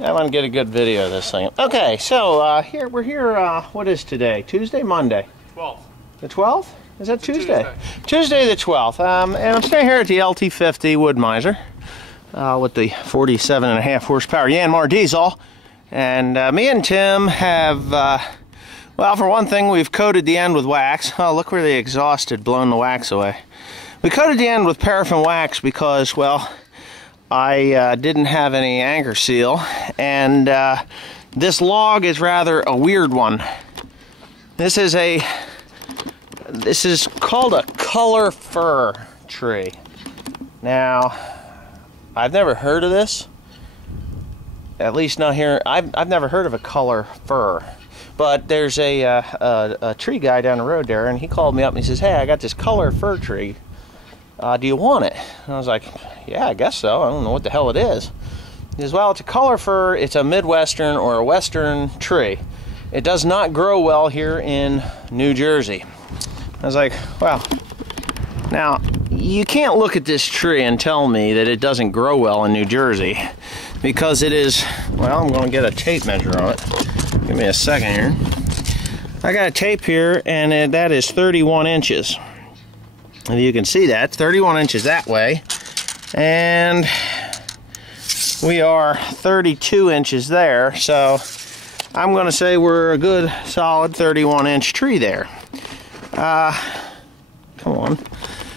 I want to get a good video of this thing. Okay, so we're here, what is today? Tuesday, Monday? 12th. The 12th? Is that Tuesday? Tuesday the 12th. And I'm staying here at the LT50 Wood-Mizer with the 47.5 horsepower Yanmar diesel. And me and Tim have, well, for one thing, we've coated the end with wax. Oh, look where the exhaust had blown the wax away. We coated the end with paraffin wax because, well, I didn't have any anchor seal, and this log is rather a weird one. This is called a color fir tree. Now, I've never heard of this. At least not here. I've never heard of a color fir. But there's a tree guy down the road there, and he called me up and he says, "Hey, I got this color fir tree. Do you want it?" And I was like, "Yeah, I guess so. I don't know what the hell it is." He says, "Well, it's a color fir. It's a Midwestern or a Western tree. It does not grow well here in New Jersey." I was like, well, now, you can't look at this tree and tell me that it doesn't grow well in New Jersey, because it is, well, I'm going to get a tape measure on it. Give me a second here. I got a tape here, and that is 31 inches. And you can see that, 31 inches that way, and we are 32 inches there, so I'm going to say we're a good solid 31-inch tree there. Come on.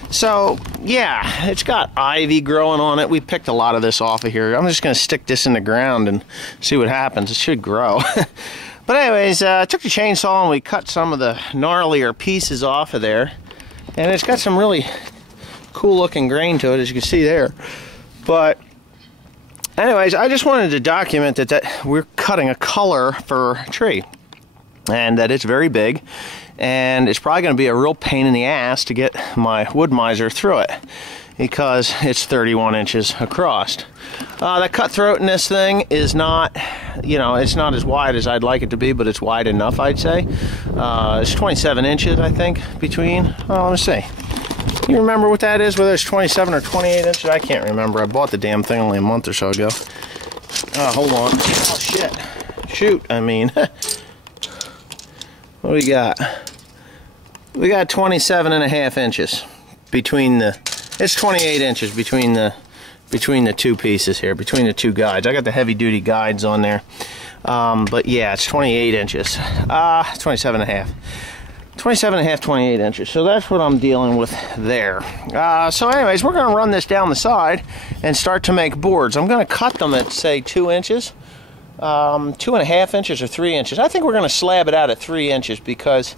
So, yeah, it's got ivy growing on it. We picked a lot of this off of here. I'm just going to stick this in the ground and see what happens. It should grow. But anyways, I took the chainsaw and we cut some of the gnarlier pieces off of there. And it's got some really cool looking grain to it, as you can see there. But anyways, I just wanted to document that we're cutting a color fir tree, and that it's very big, and it's probably going to be a real pain in the ass to get my Wood-Mizer through it, because it's 31 inches across. The cutthroat in this thing is not, you know, it's not as wide as I'd like it to be, but it's wide enough, I'd say. It's 27 inches, I think, between, oh, let me see. You remember what that is, whether it's 27 or 28 inches? I can't remember. I bought the damn thing only a month or so ago. Hold on. Oh, shit. Shoot, I mean. What do we got? We got 27.5 inches between the, it's 28 inches between the two pieces here, between the two guides. I got the heavy duty guides on there. But yeah, it's 28 inches. 27.5. 27.5, 28 inches. So that's what I'm dealing with there. So anyways, we're going to run this down the side and start to make boards. I'm going to cut them at, say, 2 inches. 2.5 inches or 3 inches. I think we're going to slab it out at 3 inches because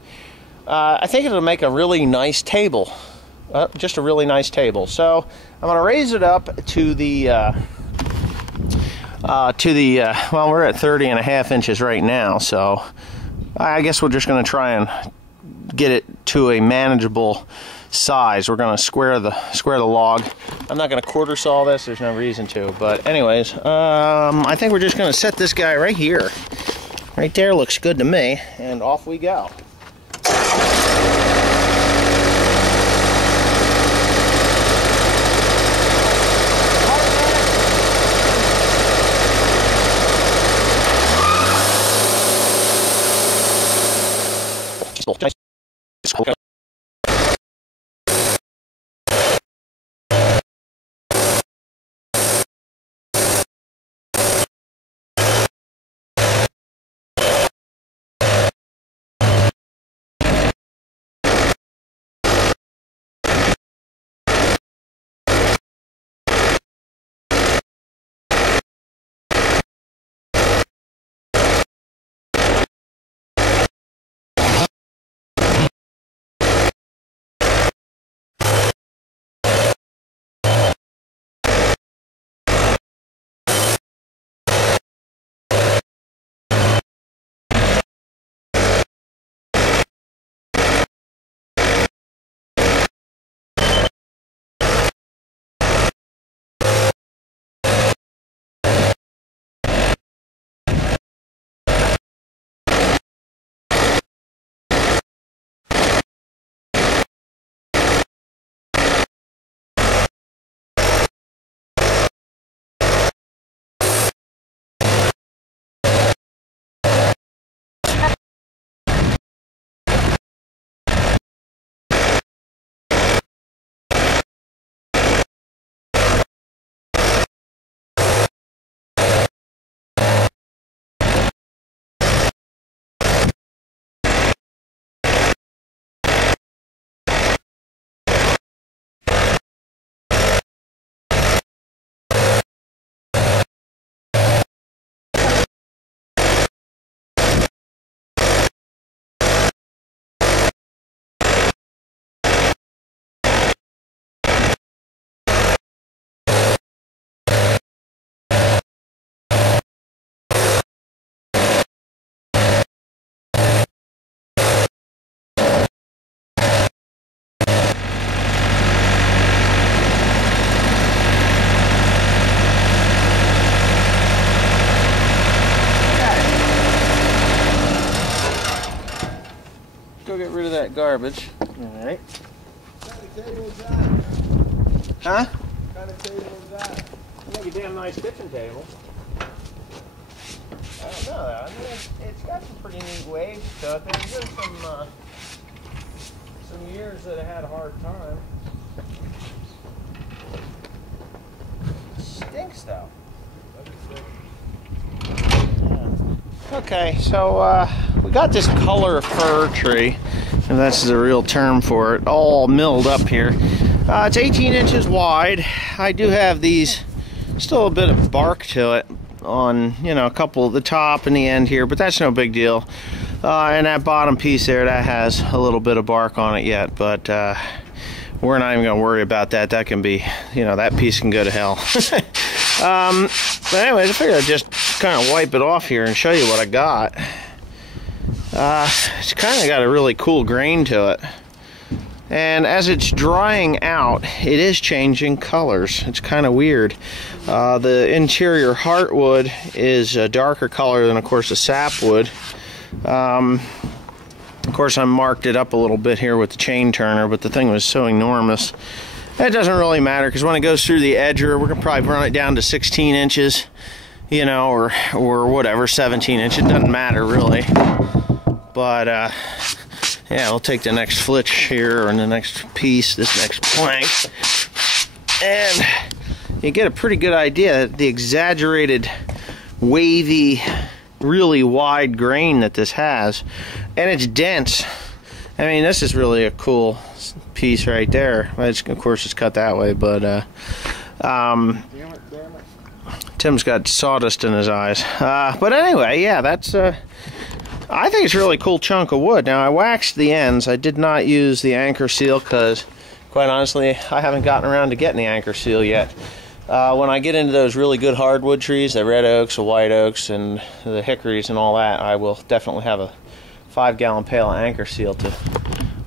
I think it'll make a really nice table. Just a really nice table. So I'm going to raise it up to the well, we're at 30.5 inches right now, so I guess we're just going to try and get it to a manageable size. We're going to square the log. I'm not going to quarter saw this, there's no reason to, but anyways, I think we're just going to set this guy right here. Right there looks good to me, and off we go. garbage. All right. What kind of table is that? Huh? What kind of table is that? Like a damn nice kitchen table. I don't know. I mean, it's got some pretty neat waves to it. There's been some years that I had a hard time. Stinks though. Yeah. Okay, so we got this color fir tree, and that's the real term for it, all milled up here. It's 18 inches wide. I do have these, still a bit of bark to it on, you know, a couple at the top and the end here, but that's no big deal. And that bottom piece there, that has a little bit of bark on it yet, but we're not even going to worry about that. That can be, you know, that piece can go to hell. But anyways, I figured I'd just kind of wipe it off here and show you what I got. It's kind of got a really cool grain to it. And as it's drying out, it is changing colors. It's kind of weird. The interior heartwood is a darker color than, of course, the sapwood. Of course, I marked it up a little bit here with the chain turner, but the thing was so enormous. It doesn't really matter, because when it goes through the edger, we're going to probably run it down to 16 inches, you know, or whatever, 17 inches. It doesn't matter, really. But, yeah, we'll take the next flitch here, or the next piece, this next plank, and you get a pretty good idea of the exaggerated, wavy, really wide grain that this has, and it's dense. I mean, this is really a cool piece right there. Of course, it's cut that way, but Tim's got sawdust in his eyes. But anyway, yeah, that's I think it's a really cool chunk of wood. Now, I waxed the ends. I did not use the anchor seal because, quite honestly, I haven't gotten around to getting the anchor seal yet. When I get into those really good hardwood trees, the red oaks, the white oaks, and the hickories and all that, I will definitely have a 5-gallon pail of anchor seal to,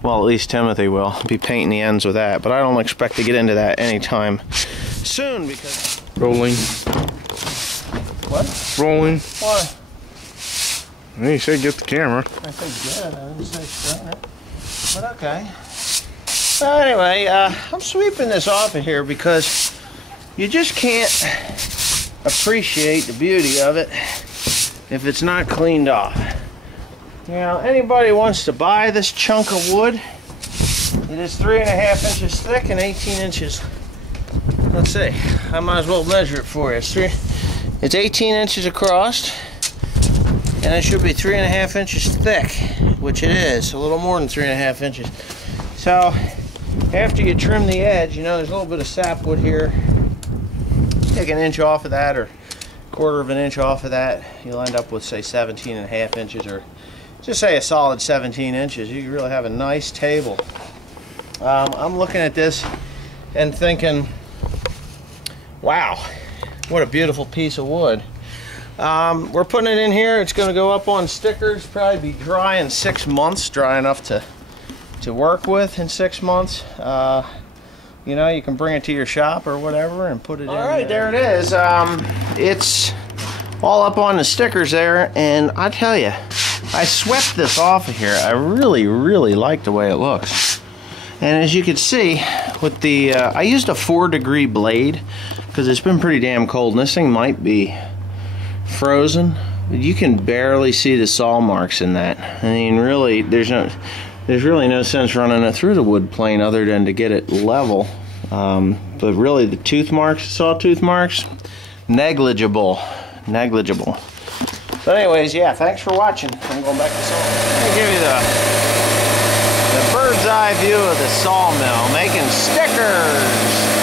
well, at least Timothy will be painting the ends with that. But I don't expect to get into that anytime soon because... Rolling. What? Rolling. Why? You said get the camera. I said good. I didn't say straighten it. But okay. So anyway, I'm sweeping this off of here because you just can't appreciate the beauty of it if it's not cleaned off. Now, anybody wants to buy this chunk of wood, it is 3.5 inches thick and 18 inches. Let's see. I might as well measure it for you. It's 18 inches across, and it should be 3.5 inches thick, which it is, a little more than 3.5 inches. So, after you trim the edge, you know, there's a little bit of sapwood here. Take an inch off of that, or 1/4 of an inch off of that, you'll end up with, say, 17.5 inches, or just say a solid 17 inches. You really have a nice table. I'm looking at this and thinking, wow, what a beautiful piece of wood. We're putting it in here. It's going to go up on stickers, probably be dry in 6 months, dry enough to work with in 6 months. You know, you can bring it to your shop or whatever and put it in. All right, there it is. It's all up on the stickers there, and I tell you, I swept this off of here. I really, really like the way it looks. And as you can see, with the I used a 4-degree blade because it's been pretty damn cold, and this thing might be frozen. You can barely see the saw marks in that. I mean, really, there's really no sense running it through the wood plane other than to get it level. But really, the tooth marks, sawtooth marks, negligible. But anyways, yeah, thanks for watching. I'm going back to saw. Let me give you the bird's eye view of the sawmill making stickers.